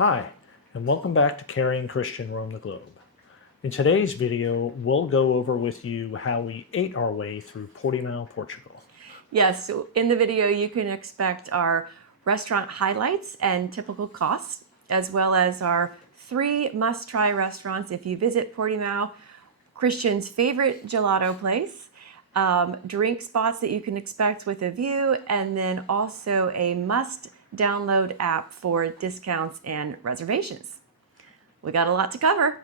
Hi, and welcome back to Carrie and Christian Roam the Globe. In today's video, we'll go over with you how we ate our way through Portimão, Portugal. Yes, so in the video you can expect our restaurant highlights and typical costs, as well as our 3 must-try restaurants if you visit Portimão, Christian's favorite gelato place, drink spots that you can expect with a view, and then also a must-download app for discounts and reservations. We got a lot to cover.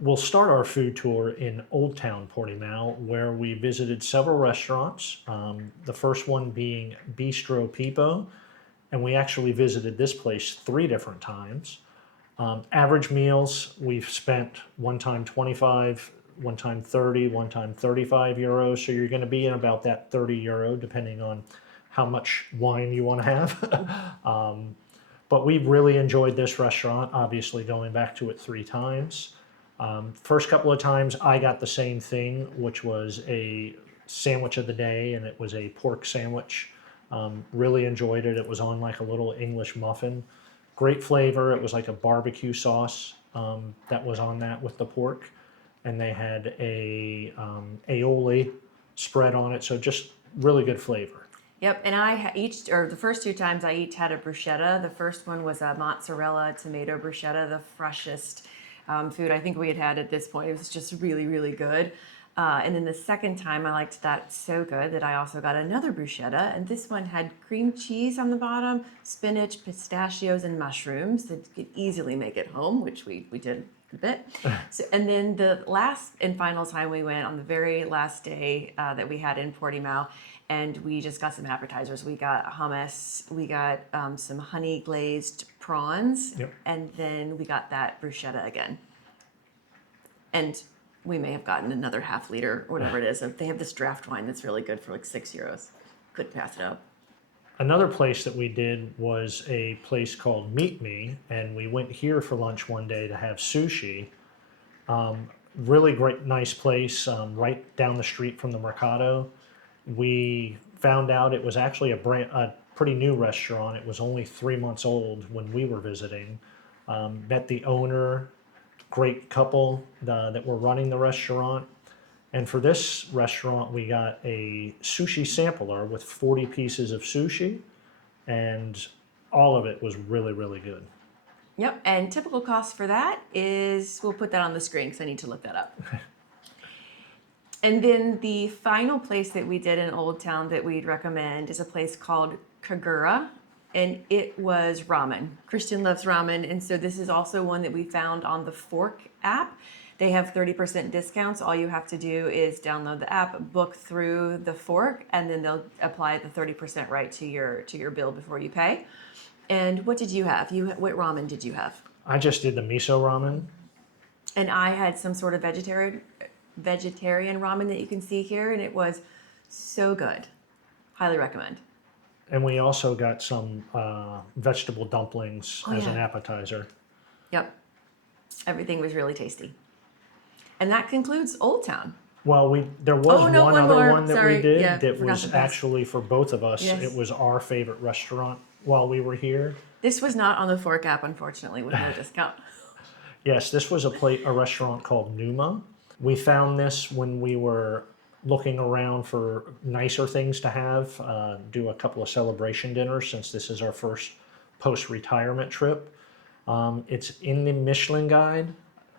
We'll start our food tour in Old Town Portimão, where we visited several restaurants, the first one being Bistro Pipo, and we actually visited this place 3 different times. Average meals, we've spent one time 25, one time 30, one time 35 euros, so you're going to be in about that 30 euro, depending on how much wine you want to have. But we really enjoyed this restaurant, obviously going back to it 3 times. First couple of times I got the same thing, which was a sandwich of the day, and it was a pork sandwich. Really enjoyed it. It was on like a little English muffin. Great flavor. It was like a barbecue sauce that was on that with the pork. And they had a aioli spread on it, so just really good flavor. Yep, and the first 2 times I each had a bruschetta. The first one was a mozzarella tomato bruschetta, the freshest food I think we had at this point. It was just really, really good. And then the second time I liked that so good that I also got another bruschetta, and this one had cream cheese on the bottom, spinach, pistachios, and mushrooms that you could easily make at home, which we did a bit. So, and then the last and final time we went on the very last day that we had in Portimão, and we just got some appetizers. We got hummus, we got some honey glazed prawns, Yep. and then we got that bruschetta again. And we may have gotten another half liter or whatever it is. They have this draft wine that's really good for like 6 euros. Couldn't pass it up. Another place that we did was a place called Meet Me, and we went here for lunch one day to have sushi. Really great, nice place, right down the street from the Mercado. We found out it was actually a pretty new restaurant. It was only 3 months old when we were visiting. Met the owner, great couple that were running the restaurant. And for this restaurant, we got a sushi sampler with 40 pieces of sushi, and all of it was really, really good. Yep, and typical cost for that is, we'll put that on the screen because I need to look that up. And then the final place that we did in Old Town that we'd recommend is a place called Kagura, and it was ramen. Christian loves ramen, and so this is also one that we found on the Fork app. They have 30% discounts. All you have to do is download the app, book through the Fork, and then they'll apply the 30% right to your bill before you pay. And what did you have? What ramen did you have? I just did the miso ramen. And I had some sort of vegetarian ramen that you can see here, and it was so good. Highly recommend. And we also got some vegetable dumplings as an yeah. appetizer. Yep. Everything was really tasty. And that concludes Old Town. Well, there was one other one that we did that forgot was the best. actually for both of us. Yes. It was our favorite restaurant while we were here. This was not on the Fork app, unfortunately, with no discount. Yes, this was a restaurant called Numa. We found this when we were looking around for nicer things to have, do a couple of celebration dinners since this is our first post-retirement trip. It's in the Michelin guide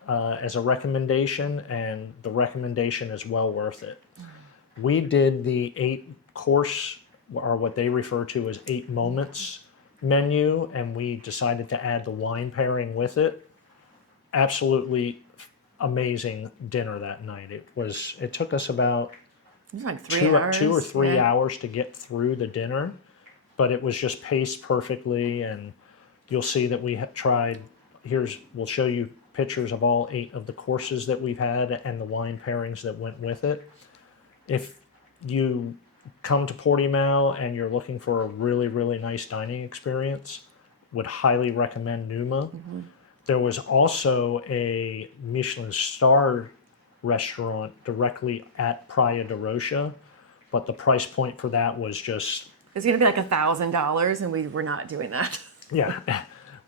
as a recommendation, and the recommendation is well worth it. We did the 8-course, or what they refer to as 8 moments menu, and we decided to add the wine pairing with it. Absolutely amazing dinner that night. It took us about It was like 3 hours. 2 or 3 hours to get through the dinner, but it was just paced perfectly. And you'll see that we tried. We'll show you pictures of all 8 of the courses that we've had and the wine pairings that went with it. If you come to Portimão and you're looking for a really, really nice dining experience, would highly recommend Numa. Mm-hmm. There was also a Michelin star restaurant directly at Praia da Rocha, but the price point for that was just... It's going to be like $1,000, and we were not doing that. Yeah.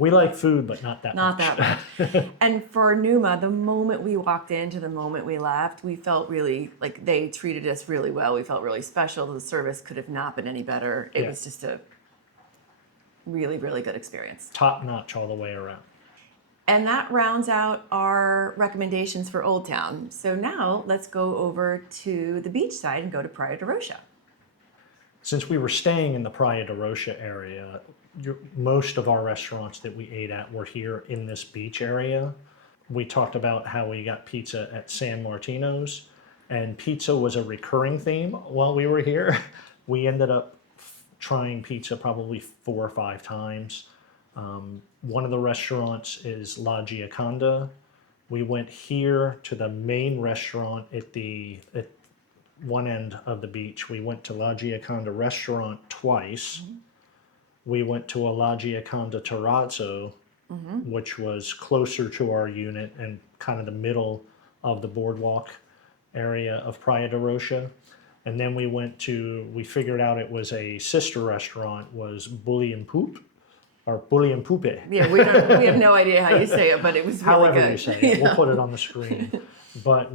We like food, but not that Not much. that much. And for Numa, the moment we walked in to the moment we left, we felt really like they treated us really well. We felt really special. The service could have not been any better. It Yeah. was just a really, really good experience. Top notch all the way around. And that rounds out our recommendations for Old Town. So now let's go over to the beach side and go to Praia da Rocha. Since we were staying in the Praia da Rocha area, most of our restaurants that we ate at were here in this beach area. We talked about how we got pizza at San Martino's, and pizza was a recurring theme while we were here. We ended up trying pizza probably 4 or 5 times. One of the restaurants is La Gioconda. We went here to the main restaurant at one end of the beach. We went to La Gioconda restaurant twice. Mm-hmm. We went to a La Gioconda Terrazzo, which was closer to our unit and kind of the middle of the boardwalk area of Praia da Rocha. And then we figured out it was a sister restaurant, was Bully and Poop, or Bully and Poupe. Yeah, we have no idea how you say it, but it was really However good. you say it, we'll put it on the screen. But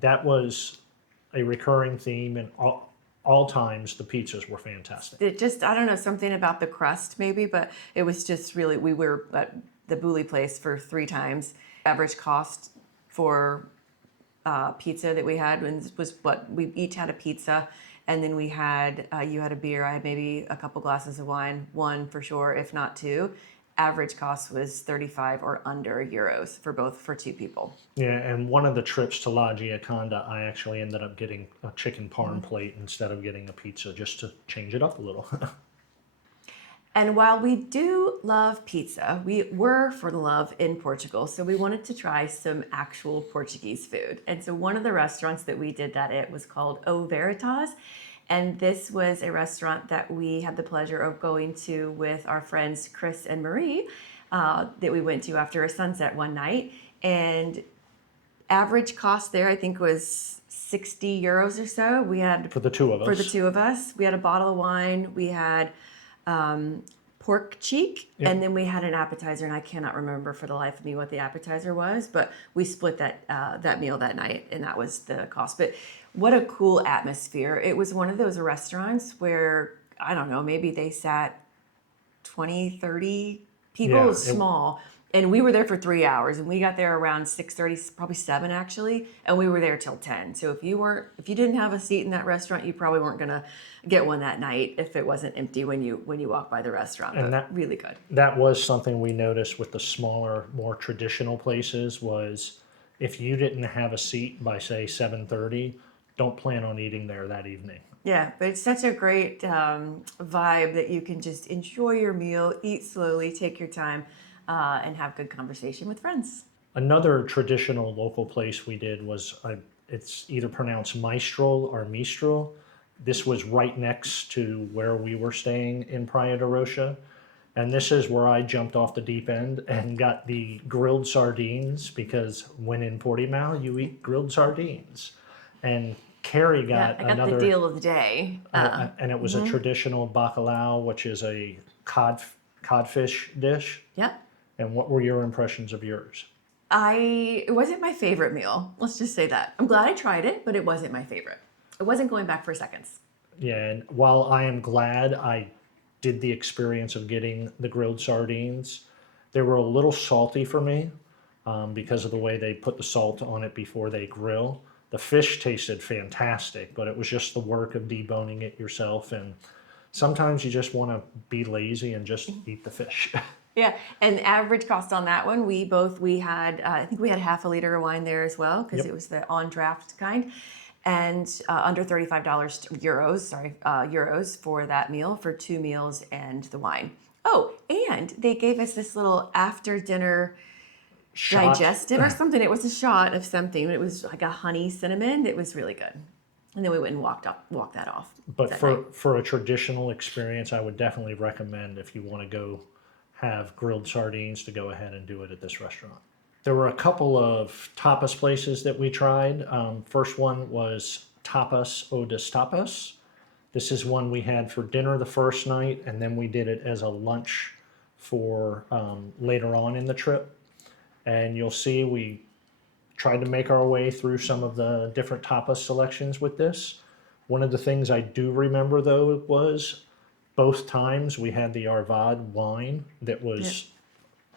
that was a recurring theme, and all times the pizzas were fantastic. It just, I don't know, something about the crust maybe, but it was just really, we were at the Bully place for 3 times. Average cost for pizza that we had was what we each had a pizza, and then we had you had a beer, I had maybe a couple glasses of wine, 1 for sure, if not 2. Average cost was 35 or under euros for 2 people. Yeah, and one of the trips to La Gioconda, I actually ended up getting a chicken parm plate instead of getting a pizza, just to change it up a little. And while we do love pizza, we were for love in Portugal, so we wanted to try some actual Portuguese food. And so one of the restaurants that we did that at was called O Veritas. And this was a restaurant that we had the pleasure of going to with our friends Chris and Marie, that we went to after a sunset one night. And average cost there, I think, was 60 euros or so. We had For the two of us. For the 2 of us, we had a bottle of wine. We had pork cheek, and then we had an appetizer, and I cannot remember for the life of me what the appetizer was, but we split that meal that night, and that was the cost. But what a cool atmosphere. It was one of those restaurants where, I don't know, maybe they sat 20, 30 people. Yeah, It was small. And we were there for 3 hours, and we got there around 6:30, probably 7 actually, and we were there till 10. So if you didn't have a seat in that restaurant, you probably weren't gonna get one that night if it wasn't empty when you walk by the restaurant. And but that really good. That was something we noticed with the smaller, more traditional places, was if you didn't have a seat by say 7:30, don't plan on eating there that evening. Yeah, but it's such a great vibe that you can just enjoy your meal, eat slowly, take your time, and have good conversation with friends. Another traditional local place we did was, it's either pronounced Maestro or Mistral. This was right next to where we were staying in Praia da Rocha. And this is where I jumped off the deep end and got the grilled sardines, because when in Portimão, you eat grilled sardines. And Carrie got I got the deal of the day. and it was a traditional bacalhau, which is a codfish dish. Yep. And what were your impressions of yours? It wasn't my favorite meal. Let's just say that. I'm glad I tried it, but it wasn't my favorite. I wasn't going back for seconds. Yeah, and while I am glad I did the experience of getting the grilled sardines, they were a little salty for me because of the way they put the salt on it before they grill. The fish tasted fantastic, but it was just the work of deboning it yourself. And sometimes you just want to be lazy and just eat the fish. Yeah, and average cost on that one, we had, I think we had half a liter of wine there as well, because it was the on draft kind, and under euros for that meal, for 2 meals and the wine. Oh, and they gave us this little after dinner Shot. digestive or something. It was a shot of something. It was like a honey cinnamon. It was really good. And then we went and walked that off. But that for, night. for a traditional experience, I would definitely recommend, if you want to go have grilled sardines, to go ahead and do it at this restaurant. There were a couple of tapas places that we tried. First one was Tapas ou das Tapas. This is one we had for dinner the first night, and then we did it as a lunch for later on in the trip. And you'll see we tried to make our way through some of the different tapas selections with this. One of the things I do remember though was both times we had the Arvad wine that was,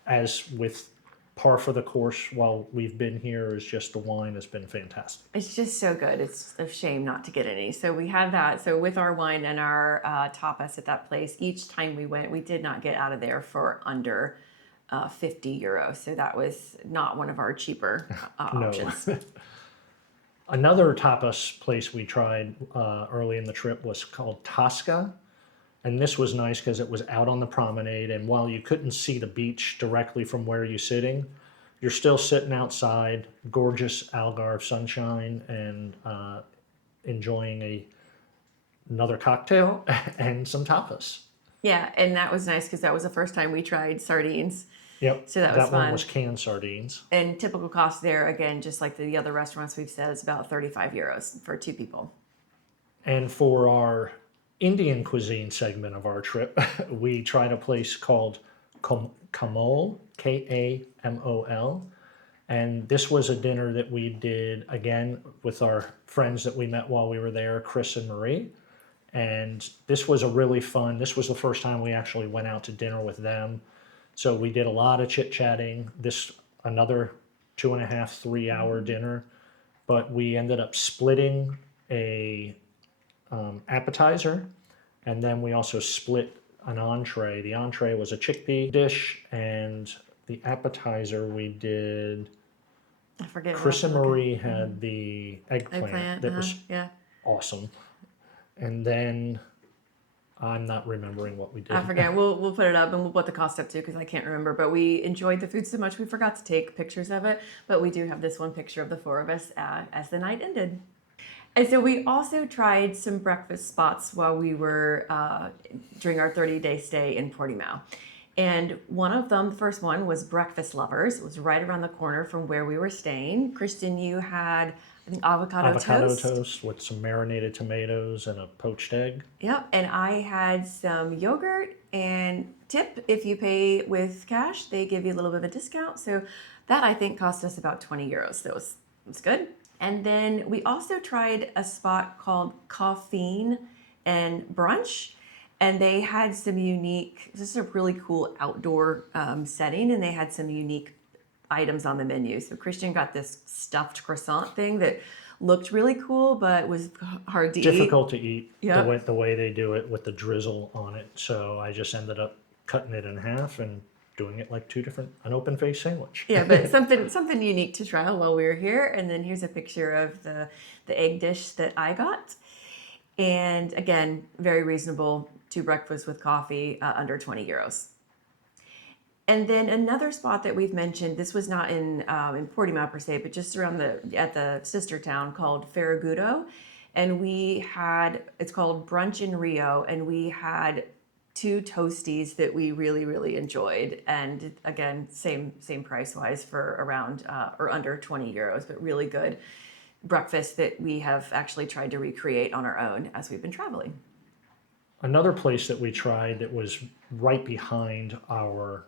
as with par for the course while we've been here, is just the wine has been fantastic. It's just so good. It's a shame not to get any. So we had that. So with our wine and our tapas at that place, each time we went, we did not get out of there for under 50 euros. So that was not one of our cheaper options. Another tapas place we tried early in the trip was called Tasca. And this was nice because it was out on the promenade. And while you couldn't see the beach directly from where you're sitting, you're still sitting outside, gorgeous Algarve sunshine, and enjoying another cocktail and some tapas. Yeah, and that was nice because that was the first time we tried sardines. Yep. So that was That fun. one was canned sardines. And typical cost there, again, just like the other restaurants we've said, is about 35 euros for 2 people. And for our Indian cuisine segment of our trip, we tried a place called Kamol, Kamol. And this was a dinner that we did, again, with our friends that we met while we were there, Chris and Marie. And this was this was the first time we actually went out to dinner with them. So we did a lot of chit-chatting. Another 2.5, 3 hour dinner. But we ended up splitting a appetizer, and then we also split an entree. The entree was a chickpea dish, and the appetizer we did. I forget. Chris and Marie had the eggplant that was yeah. awesome, and then I'm not remembering what we did. I forget. We'll put it up and we'll put the cost up too because I can't remember. But we enjoyed the food so much we forgot to take pictures of it. But we do have this one picture of the 4 of us as the night ended. And so we also tried some breakfast spots while we were during our 30-day stay in Portimão. And one of them, the first one, was Breakfast Lovers. It was right around the corner from where we were staying. Kristen, you had, I think, avocado toast with some marinated tomatoes and a poached egg. Yep, and I had some yogurt, and tip, if you pay with cash, they give you a little bit of a discount. So that, I think, cost us about 20 euros. So it was good. And then we also tried a spot called Caffeine and Brunch. And they had some this is a really cool outdoor setting, and they had some unique items on the menu. So Christian got this stuffed croissant thing that looked really cool, but was hard to eat. Difficult to eat Yep. the way they do it with the drizzle on it. So I just ended up cutting it in half and doing it like an open face sandwich. Yeah, but something unique to try while we were here. And then here's a picture of the egg dish that I got. And again, very reasonable. 2 breakfasts with coffee, under 20 euros. And then another spot that we've mentioned, this was not in Portimão per se, but just around at the sister town called Ferragudo. And it's called Brunch in Rio, and we had 2 toasties that we really, really enjoyed. And again, same price-wise for around or under 20 euros, but really good breakfast that we have actually tried to recreate on our own as we've been traveling. Another place that we tried that was right behind our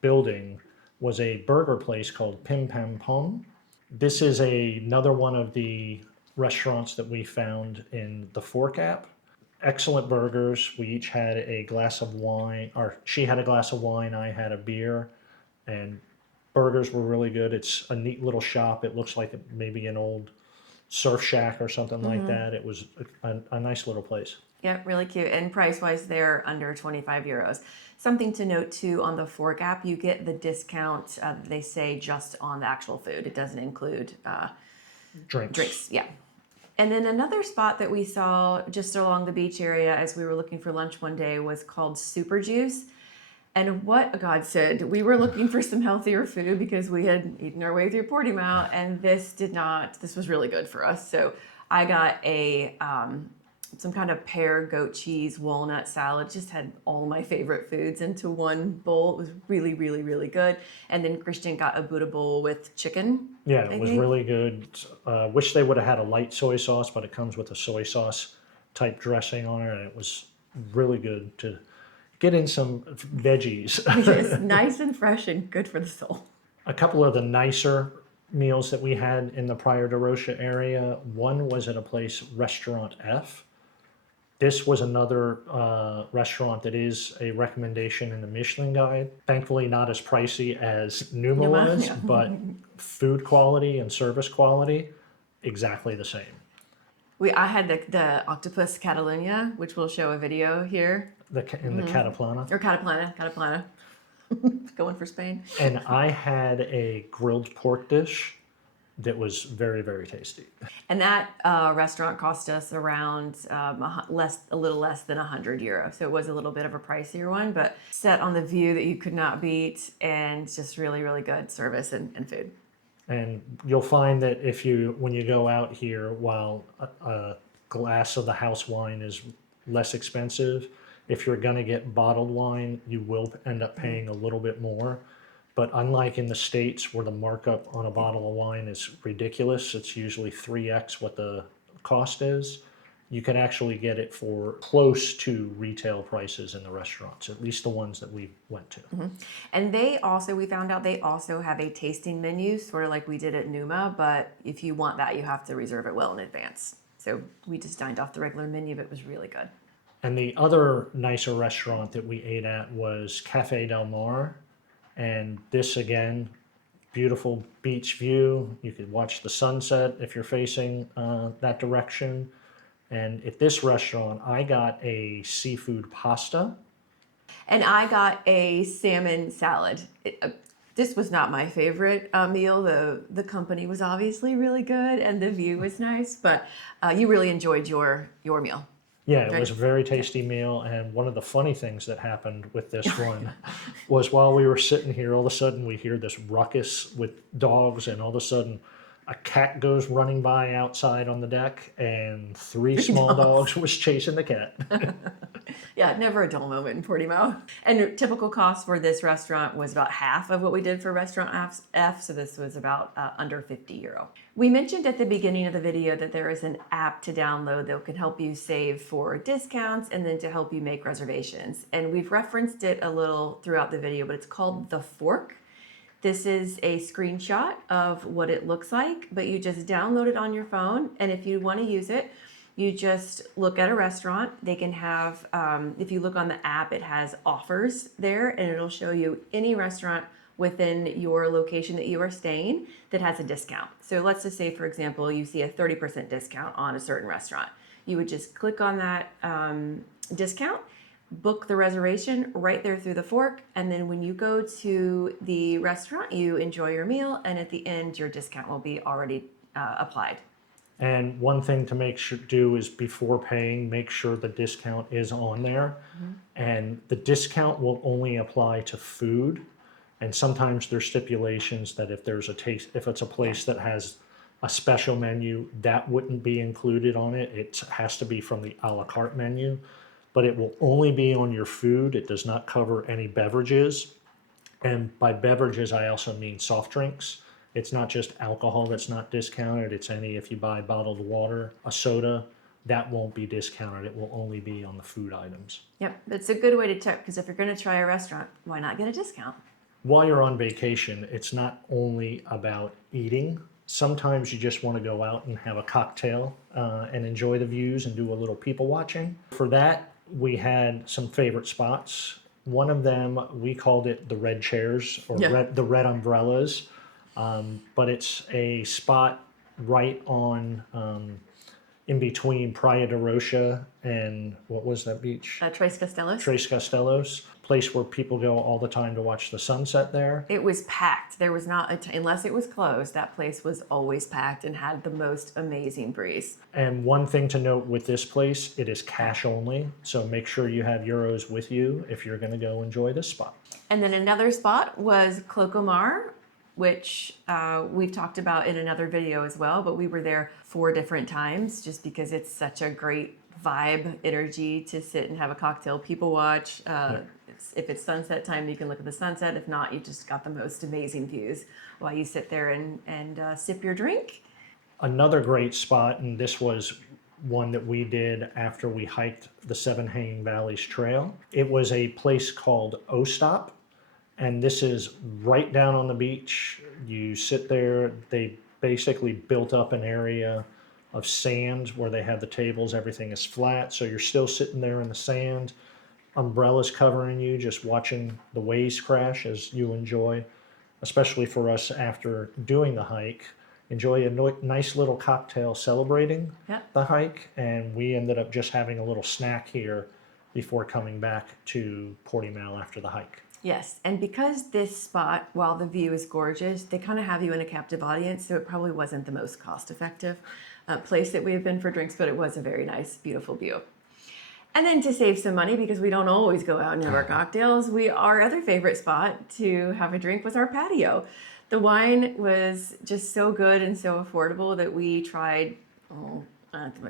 building was a burger place called Pim Pam Pom. This is another one of the restaurants that we found in the Fork app. Excellent burgers. We each had a glass of wine, or she had a glass of wine, I had a beer, and burgers were really good. It's a neat little shop. It looks like maybe an old surf shack or something like that. It was a nice little place. Yeah, really cute. And price-wise, they're under 25 euros. Something to note too, on the Fork app, you get the discount, they say, just on the actual food. It doesn't include drinks. Yeah. And then another spot that we saw just along the beach area as we were looking for lunch one day was called Super Juice. And what a godsend. We were looking for some healthier food because we had eaten our way through Portimão, and this was really good for us. So I got some kind of pear, goat cheese, walnut salad. Just had all my favorite foods into one bowl. It was really, really, really good. And then Christian got a Buddha bowl with chicken. Yeah, it was really good. Wish they would have had a light soy sauce, but it comes with a soy sauce type dressing on it, and it was really good to Get in some veggies. It's nice and fresh and good for the soul. A couple of the nicer meals that we had in the Praia da Rocha area, one was at a place, Restaurant F. This was another restaurant that is a recommendation in the Michelin Guide. Thankfully, not as pricey as Numa Numa, was, yeah. but food quality and service quality, exactly the same. I had the octopus Catalunya, which we'll show a video here. In the Cataplana. Or Cataplana. Going for Spain. And I had a grilled pork dish that was very, very tasty. And that restaurant cost us around a little less than €100. So it was a little bit of a pricier one, but set on the view that you could not beat and just really, really good service and food. And you'll find that when you go out here, while a glass of the house wine is less expensive, if you're going to get bottled wine, you will end up paying a little bit more. But unlike in the States where the markup on a bottle of wine is ridiculous, it's usually 3x what the cost is, you can actually get it for close to retail prices in the restaurants, at least the ones that we went to. And we found out they also have a tasting menu, sort of like we did at Numa, but if you want that, you have to reserve it well in advance. So we just dined off the regular menu, but it was really good. And the other nicer restaurant that we ate at was Cafe Del Mar. And this, again, beautiful beach view. You could watch the sunset if you're facing that direction. And at this restaurant, I got a seafood pasta. And I got a salmon salad. This was not my favorite meal. The company was obviously really good and the view was nice, but you really enjoyed your meal. Yeah, it was a very tasty meal. And one of the funny things that happened with this one was while we were sitting here, all of a sudden we hear this ruckus with dogs, and all of a sudden a cat goes running by outside on the deck, and three small dogs was chasing the cat. Yeah, never a dull moment in Portimão. And typical cost for this restaurant was about half of what we did for Restaurant F, so this was about under €50. We mentioned at the beginning of the video that there is an app to download that can help you save for discounts and then to help you make reservations. And we've referenced it a little throughout the video, but it's called The Fork. This is a screenshot of what it looks like, but you just download it on your phone, and if you want to use it, you just look at a restaurant. They can have, if you look on the app, it has offers there, and it'll show you any restaurant within your location that you are staying that has a discount. So let's just say, for example, you see a 30% discount on a certain restaurant. You would just click on that discount, book the reservation right there through the fork, and then when you go to the restaurant, you enjoy your meal, and at the end, your discount will be already applied. And one thing to do is before paying, make sure the discount is on there. And the discount will only apply to food. And sometimes there's stipulations that if it's a place that has a special menu, that wouldn't be included on it. It has to be from the a la carte menu, but it will only be on your food. It does not cover any beverages. And by beverages, I also mean soft drinks. It's not just alcohol that's not discounted. It's if you buy bottled water, a soda, that won't be discounted. It will only be on the food items. Yep, it's a good way to check, because if you're going to try a restaurant, why not get a discount? While you're on vacation, it's not only about eating. Sometimes you just want to go out and have a cocktail and enjoy the views and do a little people watching. For that, we had some favorite spots. One of them, we called it the red chairs or the red umbrellas. But it's a spot right on in between Praia da Rocha and what was that beach? Tres Castelos. Tres Castelos, place where people go all the time to watch the sunset there. It was packed. There was not, unless it was closed, that place was always packed and had the most amazing breeze. And one thing to note with this place, it is cash only. So make sure you have euros with you if you're going to go enjoy this spot. And then another spot was Clocomar, which we've talked about in another video as well, but we were there 4 different times just because it's such a great vibe, energy to sit and have a cocktail, people watch. If it's sunset time, you can look at the sunset. If not, you just got the most amazing views while you sit there and sip your drink. Another great spot, and this was one that we did after we hiked the Seven Hanging Valleys Trail. It was a place called O-Stop, and this is right down on the beach. You sit there, they basically built up an area of sand where they had the tables, everything is flat, so you're still sitting there in the sand, umbrellas covering you, just watching the waves crash as you enjoy, especially for us after doing the hike, enjoy a nice little cocktail celebrating Yep. the hike, and we ended up just having a little snack here before coming back to Portimão after the hike. Yes, and because this spot, while the view is gorgeous, they kind of have you in a captive audience, so it probably wasn't the most cost-effective place that we have been for drinks, but it was a very nice, beautiful view. And then to save some money, because we don't always go out and have our cocktails, our other favorite spot to have a drink was our patio. The wine was just so good and so affordable that we tried,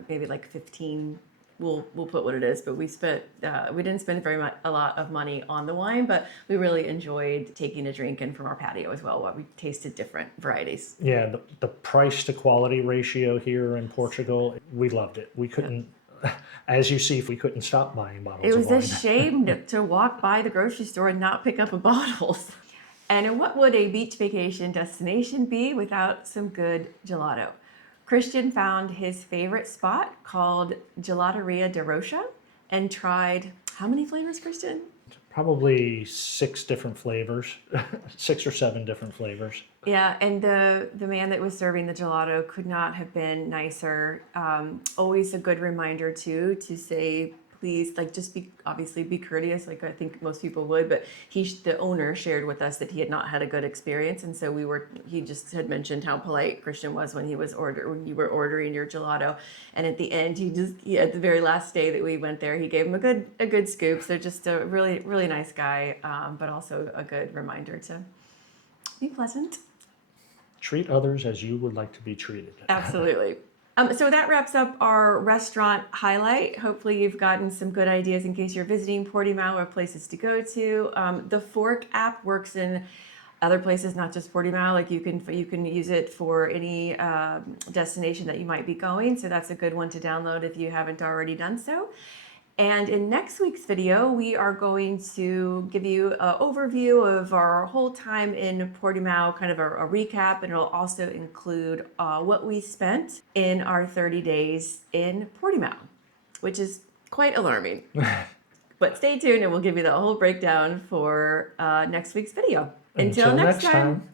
maybe like 15. We'll put what it is, but we didn't spend a lot of money on the wine, but we really enjoyed taking a drink in from our patio as well, while we tasted different varieties. Yeah, the price to quality ratio here in Portugal, we loved it. We couldn't, as you see, we couldn't stop buying bottles It of was wine. a shame to walk by the grocery store and not pick up a bottle. And what would a beach vacation destination be without some good gelato? Christian found his favorite spot called Gelateria da Rocha and tried, how many flavors, Christian? Probably 6 different flavors, 6 or 7 different flavors. Yeah, and the man that was serving the gelato could not have been nicer. Always a good reminder too to say, please, like, just obviously be courteous, like I think most people would, but the owner shared with us that he had not had a good experience, and so he just had mentioned how polite Christian was when you were ordering your gelato, and at the end at the very last day that we went there, he gave him a good scoop. So just a really, really nice guy, but also a good reminder to be pleasant. Treat others as you would like to be treated. Absolutely. So that wraps up our restaurant highlight. Hopefully you've gotten some good ideas in case you're visiting Portimão or places to go to. The Fork app works in other places, not just Portimão. Like you can use it for any destination that you might be going. So that's a good one to download if you haven't already done so. And in next week's video, we are going to give you an overview of our whole time in Portimão, kind of a recap, and it'll also include what we spent in our 30 days in Portimão, which is quite alarming. But stay tuned and we'll give you the whole breakdown for next week's video. Until next time.